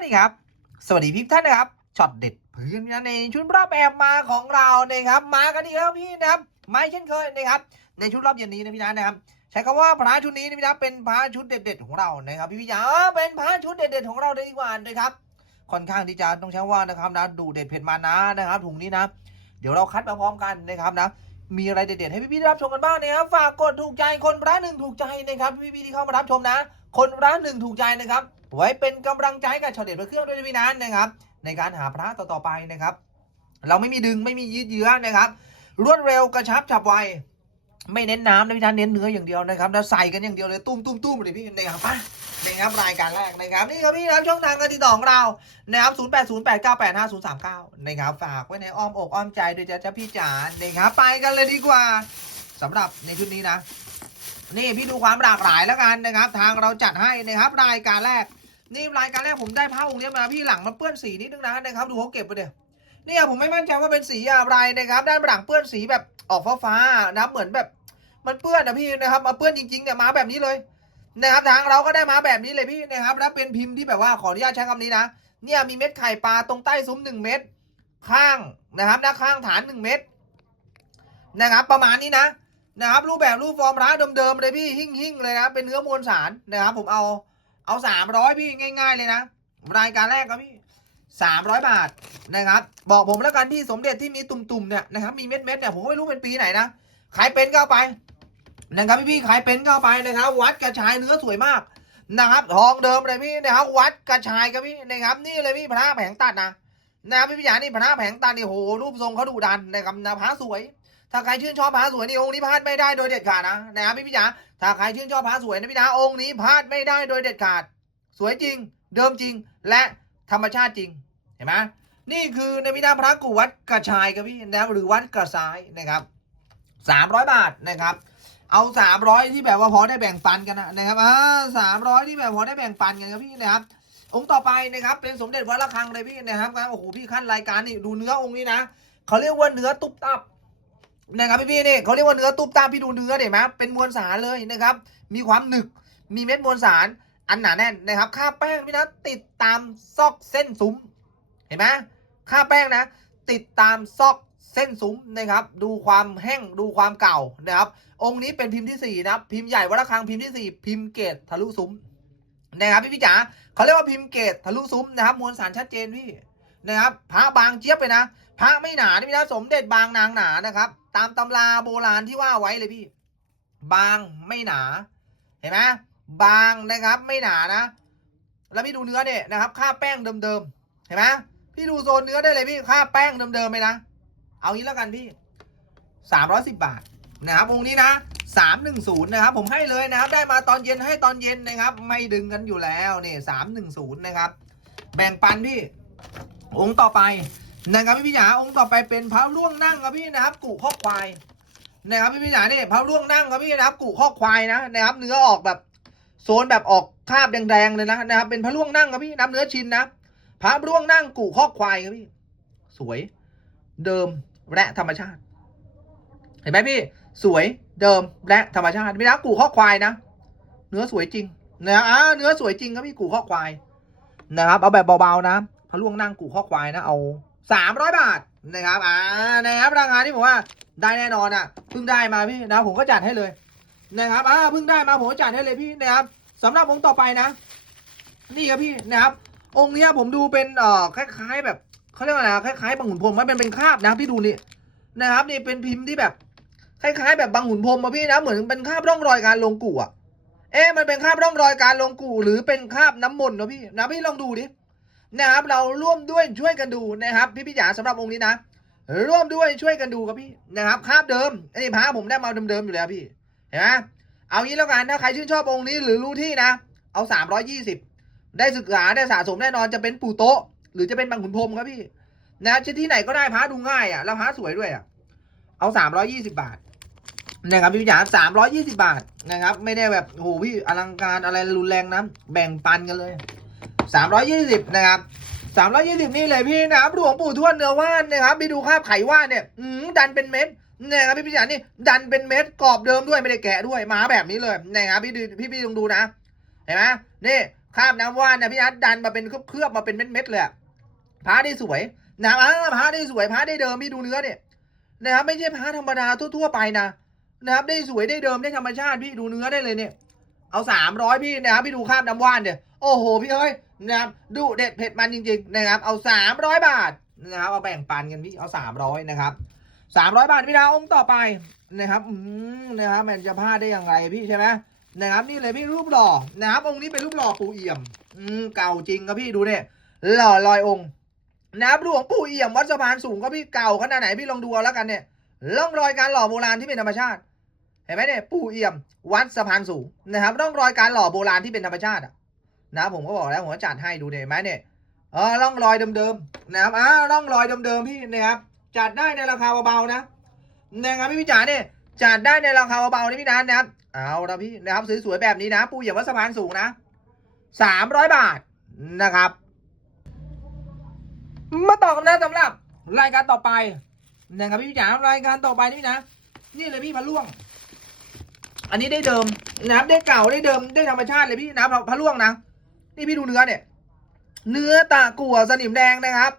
วัสดีครับ สวัสดีพี่ท่านนะครับช็อตเด็ดเพื่อนนะในชุดรอบแบบมาของเรานะครับ มากันอีกแล้วพี่นะครับไม่เช่นเคยนะครับในชุดรอบเย็นนี้นะพี่นัทนะครับใช้คำว่าพระชุดนี้นะพี่นัทเป็นพระชุดเด็ด ๆ ของเรานะครับพี่พี่จ๋าเป็นพระชุดเด็ด ๆ ของเราเลยดีกว่านะครับค่อนข้างที่จะต้องใช้ว่านะครับนะดูเด็ดเผ็ดมานะนะครับถุงนี้นะ เดี๋ยวเราคัดมาพร้อมกันนะครับนะมีอะไรเด็ดๆให้พี่ๆรับชมกันบ้างนะครับฝากกดถูกใจคนละหนึ่งถูกใจนะครับพี่ๆที่เข้ามารับชมนะ คนละหนึ่งถูกใจนะครับ ไว้เป็นกำลังใจกับชาวเด็ดพระเครื่องด้วยพี่นันนะครับ ในการหาพระต่อๆไปนะครับ เราไม่มีดึงไม่มียืดเยื้อนะครับ รวดเร็วกระชับฉับไวไม่เน้นน้ำนะพี่นันเน้นเนื้ออย่างเดียวนะครับแล้วใส่กันอย่างเดียวเลยตุ้มตุ้มตุ้มเลยพี่นะครับป่ะนะครับรายการแรกนะครับนี่ครับพี่นะครับช่องทางการติดต่อของเรานะครับ0 8 0 8 9 8 5 0 3 9นะครับฝากไว้ในอ้อมอกอ้อมใจโดยจะจะพี่จ๋านะครับไปกันเลยดีกว่าสำหรับในชุดนี้นะ นี่พี่ดูความหลากหลายแล้วกันนะครับ ทางเราจัดให้นะครับรายการแรก นี่รายการแรกผมได้ผ้าองค์เนี้ยมาพี่หลังมันเปื้อนสีนิดนึงนะนะครับ ดูเขาเก็บไปเดี๋ยวนี่ยผมไม่มั่นใจว่าเป็นสีอะไรนะครับด้านหลังเปื้อนสีแบบออกฟ้าๆนะเหมือนแบบมันเปื้อนนะพี่นะครับมาเปื้อนจริงๆเนี่ยมาแบบนี้เลยนะครับทางเราก็ได้มาแบบนี้เลยพี่นะครับแล้วเป็นพิมพ์ที่แบบว่าขออนุญาตใช้คำนี้นะเนี่ยมีเม็ดไข่ปลาตรงใต้ซุ้มหนึ่งเม็ดข้างนะครับหน้าข้างฐานหนึ่งเม็ดนะครับ ประมาณนี้นะ นะครับรูปแบบรูปฟอร์มร้านเดิมๆเลยพี่หิ่งหิ่งๆเลยนะเป็นเนื้อมวลสารนะครับผมเอาเอาสามร้อยพี่ง่าย ๆเลยนะรายการแรกครับพี่สามร้อยบาทนะครับ บอกผมแล้วกันพี่สมเด็จที่มีตุ่มๆเนี่ยนะครับมีเม็ดๆเนี่ยผมไม่รู้เป็นปีไหนนะขายเป็นก็เอาไปนะครับพี่พี่ขายเป็นก็เอาไปนะครับ วัดกระชายเนื้อสวยมากนะครับทองเดิมเลยพี่นะครับวัดกระชายครับพี่นะครับ นี่เลยพี่พระแผงตัดนะนะครับพี่พิยานี่พระแผงตัดนี่โหรูปทรงเขาดุดันนะครับนะพระสวย ถ้าใครชื่นชอบพระสวยนี่องค์นี้พลาดไม่ได้โดยเด็ดขาดนะนะครับพี่พี่จ๋าถ้าใครชื่นชอบพระสวยนะพี่นะองค์นี้พลาดไม่ได้โดยเด็ดขาด สวยจริง เดิมจริง และธรรมชาติจริงเห็นไหมนี่คือในพิธาพระกูวัดกระชายครับพี่นะหรือวัดกระซ้ายนะครับสามร้อยบาทนะครับ เอาสามร้อยที่แบบว่าพอได้แบ่งปันกันนะนะครับอ่าสามร้อยที่แบบพอได้แบ่งปันกันครับพี่นะครับ องค์ต่อไปนะครับ เป็นสมเด็จวัดระฆังเลยพี่นะครับโอ้โหพี่ขั้นรายการนี่ดูเนื้อองค์นี้นะเขาเรียกว่าเนื้อตุบตับ นะครับพี่พี่ๆนี่เขาเรียกว่าเนื้อตุ้มตามพี่ดูเนื้อเห็นไหมเป็นมวลสารเลยนะครับ มีความหนึกมีเม็ดมวลสารอันหนาแน่นนะครับค่าแป้งพี่นะติดตามซอกเส้นซุ้มเห็นไหมค่าแป้งนะ ติดตามซอกเส้นซุ้มนะครับ ดูความแห้งดูความเก่านะครับ องค์นี้เป็นพิมพ์ที่สี่นะครับ พิมพ์ใหญ่วัดระฆังพิมพ์ที่สี่พิมพ์เกตทะลุซุ้มนะครับพี่พี่จ๋าเขาเรียกว่าพิมพ์เกตทะลุซุ้มนะครับ มวลสารชัดเจนพี่นะครับพระบางเจี๊ยบไปนะ พระไม่หนานี่พี่นะสมเด็จบางนางหนานะครับ ตามตำราโบราณที่ว่าไว้เลยพี่ บางไม่หนา เห็นไหมบางนะครับไม่หนานะ แล้วพี่ดูเนื้อเนี่ยนะครับค่าแป้งเดิมๆเห็นไหมพี่ดูโซนเนื้อได้เลยพี่ค่าแป้งเดิมๆไหมนะเอางี้แล้วกันพี่สามร้อยสิบบาทนะครับวงนี้นะสามหนึ่งศูนย์นะครับผมให้เลยนะครับ ได้มาตอนเย็นให้ตอนเย็นนะครับ ไม่ดึงกันอยู่แล้วเนี่ยสามหนึ่งศูนย์นะครับ แบ่งปันพี่องค์ต่อไป นะครับพี่พิยาองค์ต่อไปเป็นพระร่วงนั่งครับพี่นะครับ กุข้อควายนะครับพี่พิยาเนี่ยพระร่วงนั่งครับพี่นะครับ กุข้อควายนะนะครับ เนื้อออกแบบโซนแบบออกคาบแดงๆเลยนะนะครับ เป็นพระร่วงนั่งครับพี่น้ำเนื้อชินนะพระร่วงนั่งกุข้อควายครับพี่ สวย เดิมและธรรมชาติ เห็นไหมพี่ สวยเดิมและธรรมชาติพี่นะกูข้อควายนะเนื้อสวยจริงนะอ่าเนื้อสวยจริงครับพี่กูข้อควายนะครับ เอาแบบเบาๆนะพระล่วงนั่งกูข้อควายนะเอา สามร้อยบาทนะครับอ่านะครับราคาที่ผมว่าได้แน่นอนอะเพิ่งได้มาพี่นะผมก็จัดให้เลยนะครับอ่าเพิ่งได้มาผมก็จัดให้เลยพี่นะครับสำหรับองค์ต่อไปนะ นี่ครับพี่นะครับ องค์นี้ผมดูเป็นเอ่อคล้าย ๆ แบบเขาเรียกว่าอะไรคล้ายๆบางหุ่นพรมมันเป็นเป็นคาบนะพี่ดูนี่นะครับ นี่เป็นพิมพ์ที่แบบคล้ายๆ แบบบางหุ่นพรหมอะพี่นะเหมือนเป็นคาบร่องรอยการลงกู่อะเอ๊ะมันเป็นคาบร่องรอยการลงกู่ หรือเป็นคาบน้ำมนต์นะพี่นะพี่ลองดูดิ นะครับ เราร่วมด้วยช่วยกันดูนะครับ พี่พี่จ๋าสำหรับองค์นี้นะร่วมด้วยช่วยกันดูครับพี่นะครับคาบเดิมไอ้พระผมได้มาเดิมๆอยู่แล้วพี่เห็นไหมเอางี้แล้วกันถ้าใครชื่นชอบองค์นี้หรือรู้ที่นะ เอาสามร้อยยี่สิบได้ศึกษาได้สะสมแน่นอนจะเป็นปู่โต๊ะ หรือจะเป็นบางขุนพรมครับพี่นะที่ไหนก็ได้พระดูง่ายอะแล้วพระสวยด้วยอะเอาสามร้อยยี่สิบบาทนะครับพี่จ๋าสามร้อยยี่สิบาทนะครับ ไม่ได้แบบโอ้โหพี่อลังการอะไรรุนแรงนะแบ่งปันกันเลย สามร้อยยี่สิบนะครับสามร้อยี่สิบนี่เลยพี่นะครับหลวงปู่ทวดเนื้อว่านนะครับไปดูคาบไขว่านเนี่ยอืมดันเป็นเม็ดนะครับพี่พี่จ๋านี่ดันเป็นเม็ดกรอบเดิมด้วยไม่ได้แกะด้วยมาแบบนี้เลยนะครับพี่ดูพี่พี่ลองดูนะเห็นไหมนี่คาบน้ำว่านนะพี่นัทดันมาเป็นเคลือบมาเป็นเม็ดๆเลยพระได้สวยนะครับอ่าพระได้สวยพระได้เดิมพี่ดูเนื้อเนี่ยนะครับไม่ใช่พระธรรมดาทั่วๆไปนะนะครับได้สวยได้เดิมได้ธรรมชาติพี่ดูเนื้อได้เลยเนี่ยเอาสามร้อยพี่นะครับพี่ดูคาบน้ำว่านเนี่ย โอ้โห พี่เอ้ยนะครับดูเด็ดเผ็ดมันจริงๆนะครับ เอาสามร้อยบาทนะครับเอาแบ่งปันกันพี่เอาสามร้อยนะครับสามร้อยบาทพี่ดาวองค์ต่อไปนะครับอืมนะครับมันจะพลาดได้อย่างไรพี่ใช่ไหมนะครับนี่เลยพี่รูปหล่อนะครับองค์นี้เป็นรูปหล่อปู่เอี่ยม อืมเก่าจริงครับพี่ดูเนี่ยหล่อลอยองค์นะครับหลวงปู่เอี่ยมวัดสะพานสูงก็พี่เก่าขนาดไหนพี่ลองดูเอาแล้วกันเนี่ยร่องรอยการหล่อโบราณที่เป็นธรรมชาติ เห็นไหมเนี่ยปู่เอี่ยมวัดสะพานสูงนะครับร่องรอยการหล่อโบราณที่เป็นธรรมชาติอะ นะผมก็บอกแล้วผมก็จัดให้ดูเนี่ยไหมเนี่ยเออร่องรอยเดิมๆนะครับอ่าร่องรอยเดิมๆพี่นะครับจัดได้ในราคาเบาๆนะนะครับพี่พิจารณ์เนี่ยจัดได้ในราคาเบาๆนี่พี่นัทนะครับเอาละพี่นะครับสวยๆแบบนี้นะ ปูอี่ยมวัดสะพานสูงนะสามร้อยบาทนะครับ มาต่อกันนะสำหรับรายการต่อไปนะครับพี่พิจารณ์รายการต่อไปนี่นะ นี่เลยพี่พะล่วง อันนี้ได้เดิมนะครับได้เก่าได้เดิมได้ธรรมชาติเลยพี่นะพะพะล่วงนะ นี่พี่ดูเนื้อเนี่ย เนื้อตะกั่วสนิมแดงนะครับ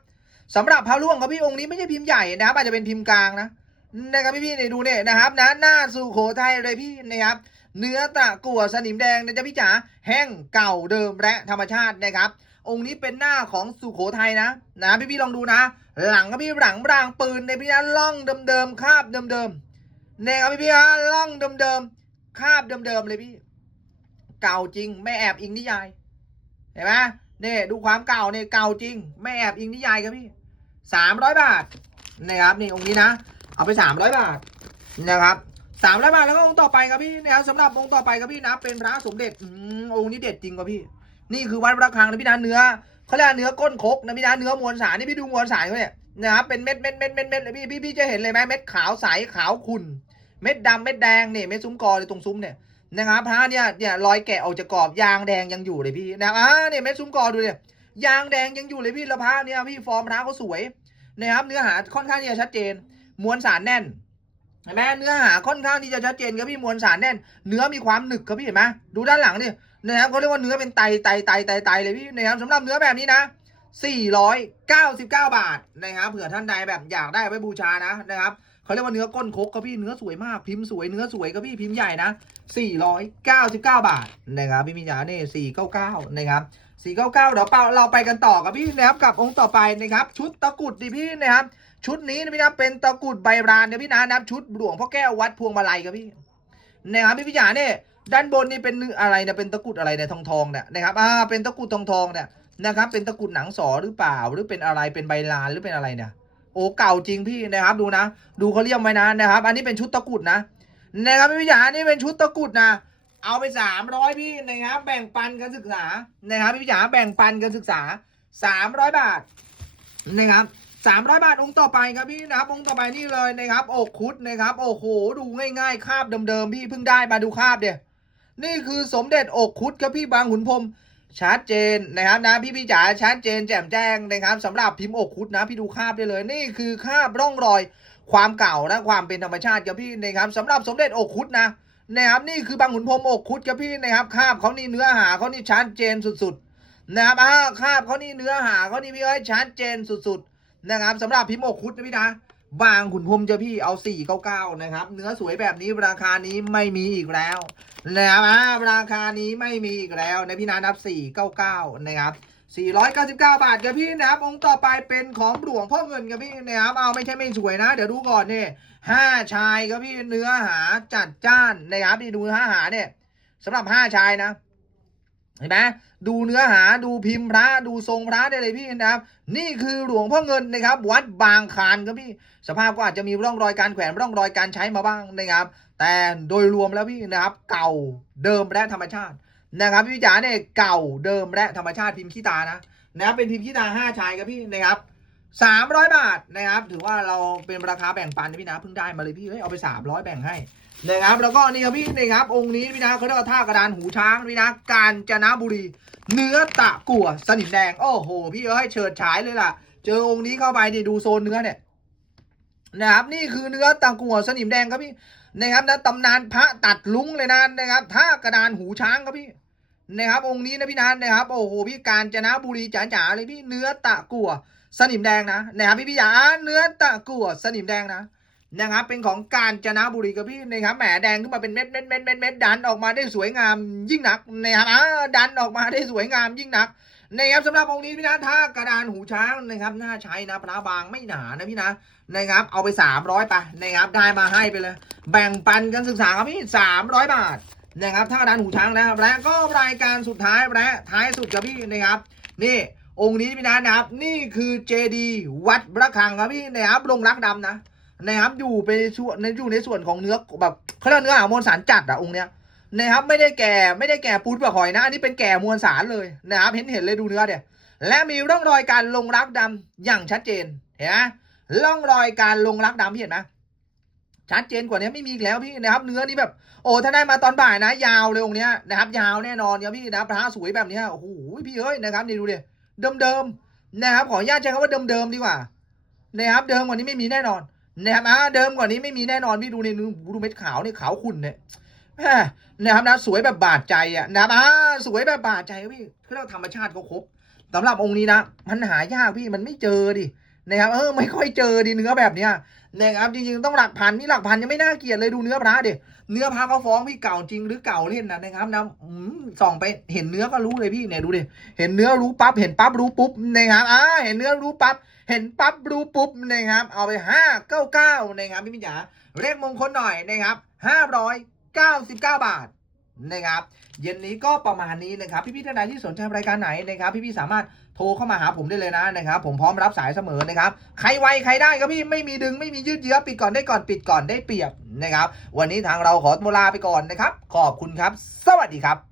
สำหรับพระล่วงครับพี่องค์นี้ไม่ใช่พิมพ์ใหญ่นะครับอาจจะเป็นพิมพ์กลางนะนะครับพี่พี่เนี่ยดูเนี่ยนะครับนะหน้าสุโขทัยเลยพี่นะครับ เนื้อตะกั่วสนิมแดงนะจ๊ะพี่จ๋าแห้งเก่าเดิมและธรรมชาตินะครับ องค์นี้เป็นหน้าของสุโขทัยนะ นะพี่พี่ลองดูนะ หลังก็พี่หลังรางปืนในพี่นะล่องเดิมๆคาบเดิมๆนี่ยครับพี่พี่ฮะล่องเดิมๆคาบเดิมๆเลยพี่ เก่าจริงไม่แอบอิงนิยาย เห็นไหมเนี่ยดูความเก่าเนี่ยเก่าจริง ไม่แอบอิงนิยายครับพี่สามร้อยบาทนะครับนี่องค์นี้นะ เอาไปสามร้อยบาทนะครับสามร้อยบาทแล้วก็องค์ต่อไปครับพี่นะครับสำหรับองค์ต่อไปครับพี่นะเป็นพระสมเด็จอองค์นี้เด็ดจริงครับพี่ นี่คือวัดพระฆังนะพี่นะเนื้อเขาเรียกเนื้อก้นคกนะพี่นะเนื้อมวลสารนี่พี่ดูมวลสารเขาเนี่ยนะครับเป็นเม็ดเม็ดเม็ดเม็ดเม็ดเลยพี่พี่พี่จะเห็นเลยไหมเม็ดขาวใสขาวขุ่นเม็ดดำเม็ดแดงเนี่ยเม็ดซุ้มกอเลยตรงซุ้มเนี่ย นะครับพระเนี่ยเนี่ยรอยแกะออกจากกรอบยางแดงยังอยู่เลยพี่นะครับอ่าเนี่ยเม็ดซุ้มกอดูเนี่ยยางแดงยังอยู่เลยพี่ล้วพระเนี่ยพี่ฟอร์มพระเขาสวยนะครับ เนื้อหาค่อนข้างที่จะชัดเจน มวลสารแน่นเห็นไหมเนื้อหาค่อนข้างที่จะชัดเจนครับพี่มวลสารแน่น เนื้อมีความหนึบครับพี่เห็นไหมดูด้านหลังดินะครับเขาเรียกว่าเนื้อเป็นไตไตไตไตไตเลยพี่นะครับสำหรับเนื้อแบบนี้นะ499 บาทนะครับเผื่อท่านใดแบบอยากได้ไว้บูชานะนะครับเขาเรียกว่าเนื้อก้นคกครับพี่เนื้อสวยมากพิมพ์สวยเนื้อสวยครับพี่พิมพ์ใหญ่นะ 499 บาทนะครับพี่มิญาเนี่ย499นะครับ499เดี๋ยวเปาเราไปกันต่อกับพี่นะครับกับองค์ต่อไปนะครับ ชุดตะกุดดิพี่นะครับ ชุดนี้นะพี่นะเป็นตะกุดใบรานนะพี่นะนับชุดหลวงพ่อแก้ววัดพวงมาลัยครับพี่นะครับพี่พิจารเนี่ยด้านบนนี่เป็นอะไรเนี่ยเป็นตะกุดอะไรเนี่ยทองทองเนี่ยนะครับอ่าเป็นตะกุดทองทองเนี่ยนะครับ เป็นตะกุดหนังสอหรือเปล่า หรือเป็นอะไรเป็นใบลานหรือเป็นอะไรเนี่ยโอ้เก่าจริงพี่นะครับดูนะ ดูเขาเรียกไว้นะนะครับ อันนี้เป็นชุดตะกุดนะ นะครับพี่พิจารนี่เป็นชุดตะกุดนะเอาไปสามร้อยพี่นะครับแบ่งปันกันศึกษานะครับพี่พิจารแบ่งปันกันศึกษาสามร้อยบาทนะครับสามร้อยบาทองค์ต่อไปครับพี่นะครับองค์ต่อไปนี่เลยนะครับอกคุดนะครับโอ้โหดูง่ายๆคาบเดิมๆพี่เพิ่งได้มาดูคาบเดียนี่คือสมเด็จอกคุดครับพี่บางขุนพรมชัดเจนนะครับนะพี่พี่จ๋าชัดเจนแจ่มแจ้งนะครับสำหรับพิมพ์อกคุดนะพี่ดูคาบได้เลย นี่คือคาบร่องรอย ความเก่านะความเป็นธรรมชาติครับพี่นะครับสำหรับสมเด็จอกคุดนะนะครับนี่คือบางขุนพรหมอกคุดครับพี่นะครับคาบเขานี่เนื้อหาเขานี่ชัดเจนสุดๆนะครับอ่าคาบเขานี่เนื้อหาเขานี่พี่เอ้ยชัดเจนสุดๆนะครับสำหรับพิมพ์อกคุดนะพี่นะ บางขุนพรมจะพี่เอา499นะครับ เนื้อสวยแบบนี้ราคานี้ไม่มีอีกแล้วนะครับราคานี้ไม่มีอีกแล้วนะพี่นานับ499นะครับ499 บาทครับพี่นะครับ องค์ต่อไปเป็นของหลวงพ่อเงินครับพี่นะครับ เอาไม่ใช่ไม่สวยนะ เดี๋ยวดูก่อนเนี่ยห้าชายครับพี่เนื้อหาจัดจ้านนะครับที่ดูเนื้อหาเนี่ยสำหรับห้าชายนะ เห็นไหม ดูเนื้อหาดูพิมพ์พระดูทรงพระได้เลยพี่นะครับ นี่คือหลวงพ่อเงินนะครับ วัดบางคานครับพี่ สภาพก็อาจจะมีร่องรอยการแขวนร่องรอยการใช้มาบ้างนะครับ แต่โดยรวมแล้วพี่นะครับ เก่าเดิมและธรรมชาตินะครับพี่จ๋าเนี่ยเก่าเดิมและธรรมชาติพิมพ์ขี้ตานะนะครับเป็นพิมพ์ขี้ตาห้าชายครับพี่นะครับสามร้อยบาทนะครับ ถือว่าเราเป็นราคาแบ่งปันนะพี่นะเพิ่งได้มาเลยพี่เฮ้ยเอาไปสามร้อยแบ่งให้ นะครับแล้วก็นี่ครับพี่นะครับองค์นี้พี่นะเขาเรียกว่าท่ากระดานหูช้างพี่นะกาญจนบุรี เนื้อตะกั่วสนิมแดง โอ้โห พี่เอ้ยเฉิดฉายเลยล่ะ เจอองค์นี้เข้าไปดิดูโซนเนื้อเนี่ยนะครับนี่คือเนื้อตะกั่วสนิมแดงครับพี่นะครับนะตำนานพระตัดลุงเลยนะนะครับท่ากระดานหูช้างครับพี่นะครับองค์นี้นะพี่นัทนะครับโอ้โหพี่การจนบุรีจ๋าๆเลยพี่เนื้อตะกั่วสนิมแดงนะนะครับพี่พี่จ๋าเนื้อตะกั่วสนิมแดงนะ นะครับเป็นของการจนะบุรีกับพี่นะครับแหมแดงขึ้นมาเป็นเม็ดเม็ดเม็ดเม็ดเม็ดดันออกมาได้สวยงามยิ่งนักนะครับอ่าดันออกมาได้สวยงามยิ่งนักนะครับสำหรับองค์นี้พี่นัทถ้ากระดานหูช้างนะครับน่าใช้นะพระบางไม่หนานะพี่นะนะครับเอาไป 300ไปนะครับได้มาให้ไปเลย แบ่งปันกันศึกษาครับพี่300 บาทนะครับถ้าดันหูช้างนะครับและก็รายการสุดท้ายและท้ายสุดครับพี่นะครับนี่องค์นี้พี่นัทนะครับนี่คือเจดีวัดพระฆังครับพี่นะครับลงรักดำนะ นะครับอยู่เป็นส่วนในอยู่ในส่วนของเนื้อแบบเขาเรียกเนื้อหามวลสารจัดอะองค์เนี้ยนะครับไม่ได้แก่ไม่ได้แก่ปูนเปลือกหอยนะ อันนี้เป็นแก่มวลสารเลยนะครับเห็นเห็นเลยดูเนื้อเดี๋ยและมีร่องรอยการลงรักดำอย่างชัดเจนเห็นไหมร่องรอยการลงรักดำพี่เห็นไหมชัดเจนกว่านี้ไม่มีอีกแล้วพี่นะครับเนื้อนี้แบบโอ้ถ้าได้มาตอนบ่ายนะ ยาวเลยองค์เนี้ยนะครับยาวแน่นอนครับพี่นะพระสวยแบบเนี้ยโอ้โหพี่เอ้ยนะครับนี่ดูดิเดิมๆนะครับขออนุญาตใช้คำว่าเดิมๆดีกว่านะครับเดิมกว่านี้ไม่มีแน่นอน นะครับอ่าเดิมกว่านี้ไม่มีแน่นอนพี่ดูนี่ดูเม็ดขาวนี่ขาวขุ่นเนี่ยนะครับนะสวยแบบบาดใจอะนะครับอ่าสวยแบบบาดใจพี่คือเราธรรมชาติเขาครบสำหรับองค์นี้นะมันหายากพี่มันไม่เจอดิ นะครับเออไม่ค่อยเจอดิเนื้อแบบเนี้ยนะครับจริงๆต้องหลักพันนี่หลักพันยังไม่น่าเกลียดเลยดูเนื้อพระเดิเนื้อพระเขาฟ้องพี่เก่าจริงหรือเก่าเล่นนะนะครับนะส่องไปเห็นเนื้อก็รู้เลยพี่เนี่ยดูดิเห็นเนื้อรู้ปั๊บเห็นปั๊บรู้ปุ๊บนะครับอ่าเห็นเนื้อรู้ปั๊บเห็นปั๊บรู้ปุ๊บนะครับเอาไปห้าเก้าเก้านะครับพี่มิจ๋าเลขมงคลหน่อยนะครับห้าร้อยเก้าสิบเก้าบาท นะครับเย็นนี้ก็ประมาณนี้นะครับพี่ๆท่านใดที่สนใจรายการไหนนะครับพี่ๆสามารถโทรเข้ามาหาผมได้เลยนะนะครับผมพร้อมรับสายเสมอนะครับใครไวใครได้ครับพี่ไม่มีดึงไม่มียืดเยื้อปิดก่อนได้ก่อนปิดก่อนได้เปรียบนะครับวันนี้ทางเราขอตัวลาไปก่อนนะครับขอบคุณครับ สวัสดีครับ